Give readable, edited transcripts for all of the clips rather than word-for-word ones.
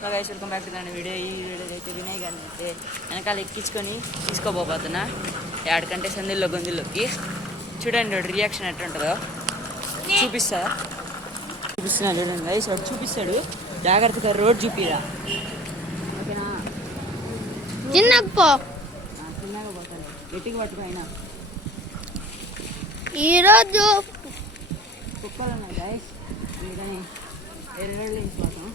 So guys welcome back to the video. ఈ video అయితే వినయ్ గారిని అయితే వెనకాల ఎక్కించుకొని తీసుకోబోతున్నా ఏడకంటే సందుల్లో గొంతుల్లోకి. చూడండి వాడు రియాక్షన్ ఎట్లుంటుందో చూపిస్తున్నా చూడండి గైస్. వాడు చూపిస్తాడు, జాగ్రత్తగా రోడ్ చూపిరా. ఓకేనా? చిన్నగా పోతాను, గట్టిగా పట్టుకోయినా. ఈరోజు కుక్కలు ఉన్నాయి గైస్, అందుకని పోతాం.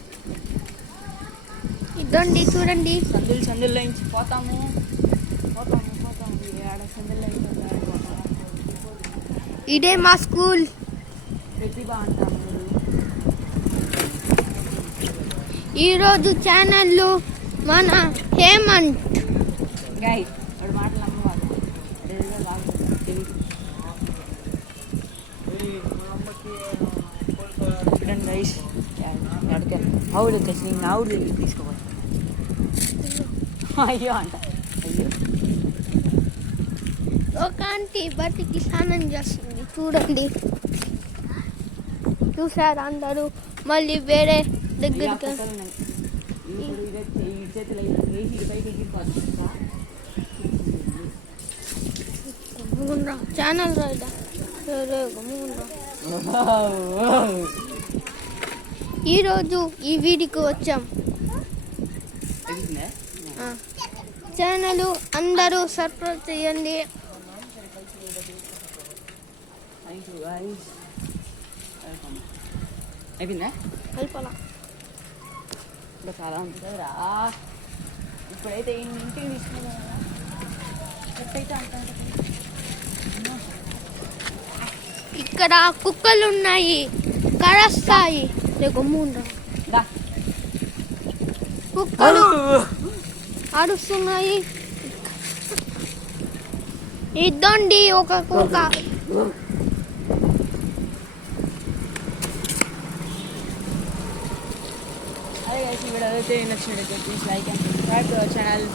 ఇదండి చూడండి, సందుల్లో నుంచి పోతాము ఆడ సందుల్లో పోతాము. ఇదే మా స్కూల్ ప్రతిభ అంటాము. ఈరోజు ఛానళ్ళు మన హేమంత్ గాయ్ వాడు మాటలు అమ్మవాడు చూడండి గైస్. ఆవులు వచ్చేసి నేను ఆవులు దగ్గర తీసుకోవాలి. అయ్యో అంట, అయ్యో. ఒక ఆంటీ బతికి స్నానం చేస్తుంది చూడండి. చూసారు అందరూ. మళ్ళీ వేరే దగ్గరికి ఛానల్ ఈరోజు ఈ వీడియోకి వచ్చాం. ఛానల్ అందరూ సబ్స్క్రైబ్ చేయండి. అయిపోయిందా? అయిపోలా ఇంకా చాలా ఉంటుంది రా. ఇప్పుడైతే ఇంటికి తీసుకున్నాం కదా, ఎప్పుడైతే అంత ఇక్కడ కుక్కలు ఉన్నాయి, కరస్తాయి. కుక్కలు అరుస్తున్నాయి. ఇద్దండి ఒక కుక్క. అదే వీడియో అయితే నచ్చినట్లయితే please like and subscribe to our channel.